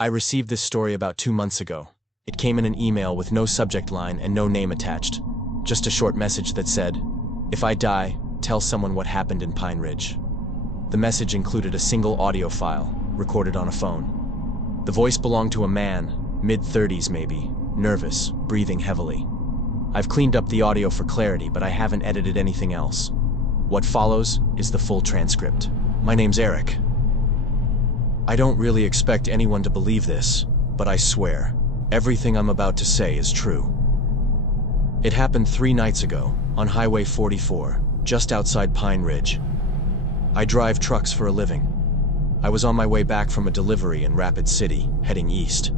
I received this story about 2 months ago. It came in an email with no subject line and no name attached. Just a short message that said, "If I die, tell someone what happened in Pine Ridge." The message included a single audio file, recorded on a phone. The voice belonged to a man, mid-30s maybe, nervous, breathing heavily. I've cleaned up the audio for clarity, but I haven't edited anything else. What follows is the full transcript. My name's Eric. I don't really expect anyone to believe this, but I swear, everything I'm about to say is true. It happened 3 nights ago, on Highway 44, just outside Pine Ridge. I drive trucks for a living. I was on my way back from a delivery in Rapid City, heading east.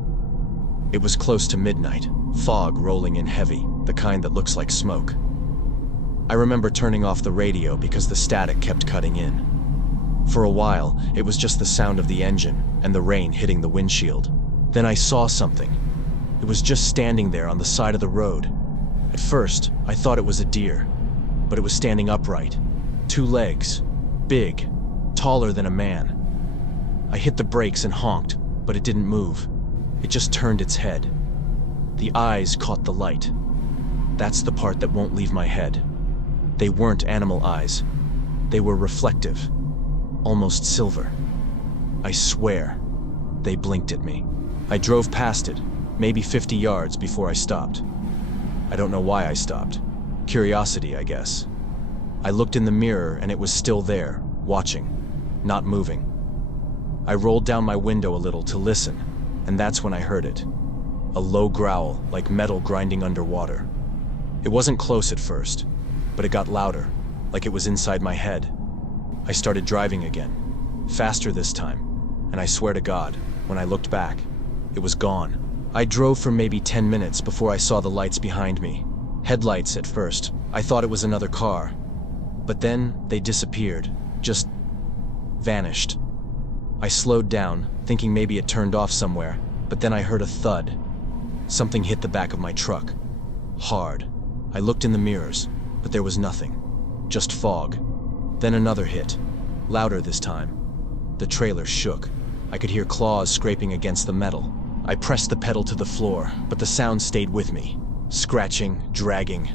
It was close to midnight, fog rolling in heavy, the kind that looks like smoke. I remember turning off the radio because the static kept cutting in. For a while, it was just the sound of the engine and the rain hitting the windshield. Then I saw something. It was just standing there on the side of the road. At first, I thought it was a deer, but it was standing upright. 2 legs, big, taller than a man. I hit the brakes and honked, but it didn't move. It just turned its head. The eyes caught the light. That's the part that won't leave my head. They weren't animal eyes. They were reflective, almost silver. I swear, they blinked at me. I drove past it, maybe 50 yards before I stopped. I don't know why I stopped. Curiosity, I guess. I looked in the mirror and it was still there, watching, not moving. I rolled down my window a little to listen, and that's when I heard it. A low growl, like metal grinding underwater. It wasn't close at first, but it got louder, like it was inside my head. I started driving again, faster this time, and I swear to God, when I looked back, it was gone. I drove for maybe 10 minutes before I saw the lights behind me. Headlights at first. I thought it was another car. But then they disappeared, just vanished. I slowed down, thinking maybe it turned off somewhere, but then I heard a thud. Something hit the back of my truck. Hard. I looked in the mirrors, but there was nothing. Just fog. Then another hit. Louder this time. The trailer shook. I could hear claws scraping against the metal. I pressed the pedal to the floor, but the sound stayed with me. Scratching, dragging.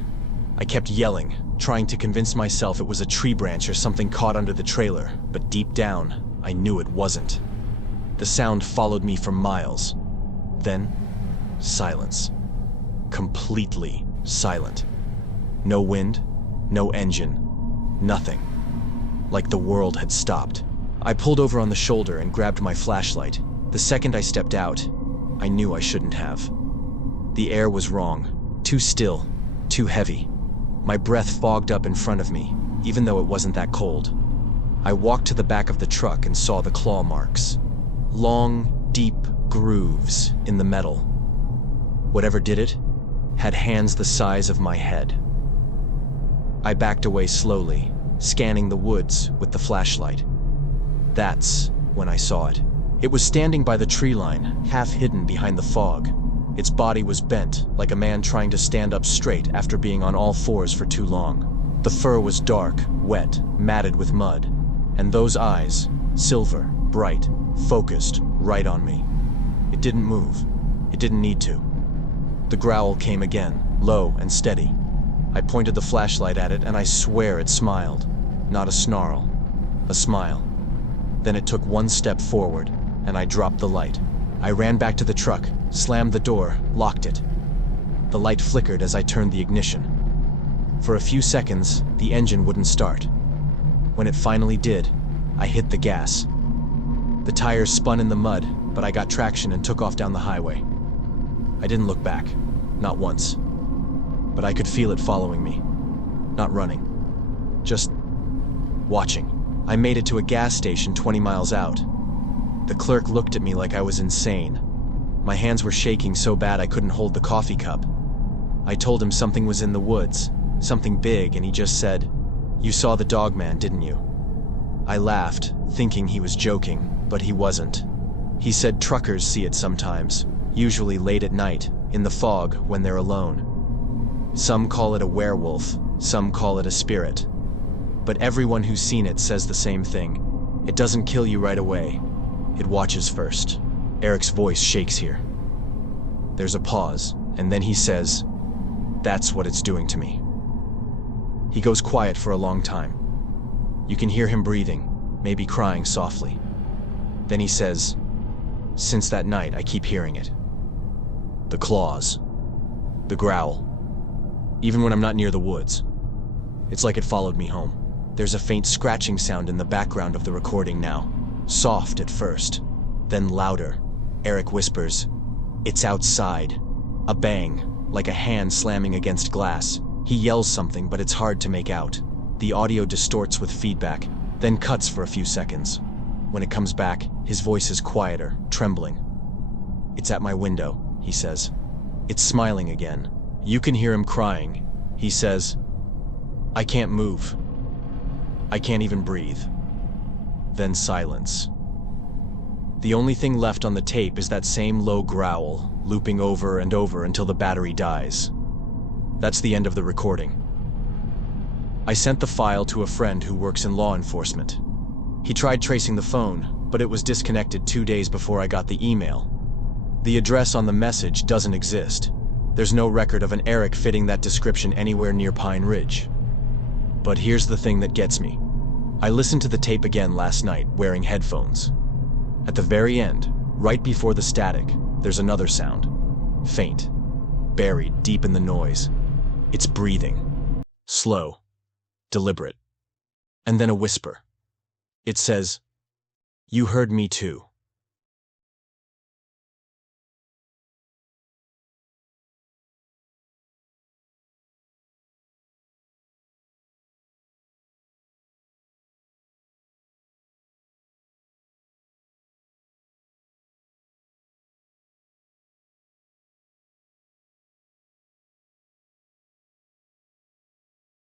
I kept yelling, trying to convince myself it was a tree branch or something caught under the trailer, but deep down, I knew it wasn't. The sound followed me for miles. Then, silence. Completely silent. No wind, no engine, nothing. Like the world had stopped. I pulled over on the shoulder and grabbed my flashlight. The second I stepped out, I knew I shouldn't have. The air was wrong. Too still, too heavy. My breath fogged up in front of me, even though it wasn't that cold. I walked to the back of the truck and saw the claw marks. Long, deep grooves in the metal. Whatever did it had hands the size of my head. I backed away slowly, scanning the woods with the flashlight. That's when I saw it. It was standing by the tree line, half hidden behind the fog. Its body was bent, like a man trying to stand up straight after being on all fours for too long. The fur was dark, wet, matted with mud. And those eyes, silver, bright, focused, right on me. It didn't move. It didn't need to. The growl came again, low and steady. I pointed the flashlight at it and I swear it smiled. Not a snarl. A smile. Then it took 1 step forward, and I dropped the light. I ran back to the truck, slammed the door, locked it. The light flickered as I turned the ignition. For a few seconds, the engine wouldn't start. When it finally did, I hit the gas. The tires spun in the mud, but I got traction and took off down the highway. I didn't look back, not once. But I could feel it following me. Not running. Just watching. I made it to a gas station 20 miles out. The clerk looked at me like I was insane. My hands were shaking so bad I couldn't hold the coffee cup. I told him something was in the woods, something big, and he just said, "You saw the dog man, didn't you?" I laughed, thinking he was joking, but he wasn't. He said truckers see it sometimes, usually late at night, in the fog when they're alone. Some call it a werewolf, some call it a spirit. But everyone who's seen it says the same thing. It doesn't kill you right away. It watches first. Eric's voice shakes here. There's a pause, and then he says, "That's what it's doing to me." He goes quiet for a long time. You can hear him breathing, maybe crying softly. Then he says, "Since that night, I keep hearing it. The claws. The growl. Even when I'm not near the woods. It's like it followed me home." There's a faint scratching sound in the background of the recording now. Soft at first, then louder. Eric whispers, "It's outside." A bang, like a hand slamming against glass. He yells something, but it's hard to make out. The audio distorts with feedback, then cuts for a few seconds. When it comes back, his voice is quieter, trembling. "It's at my window," he says. It's smiling again. You can hear him crying. He says, "I can't move. I can't even breathe." Then silence. The only thing left on the tape is that same low growl, looping over and over until the battery dies. That's the end of the recording. I sent the file to a friend who works in law enforcement. He tried tracing the phone, but it was disconnected 2 days before I got the email. The address on the message doesn't exist. There's no record of an Eric fitting that description anywhere near Pine Ridge. But here's the thing that gets me. I listened to the tape again last night, wearing headphones. At the very end, right before the static, there's another sound. Faint. Buried deep in the noise. It's breathing. Slow. Deliberate. And then a whisper. It says, "You heard me too."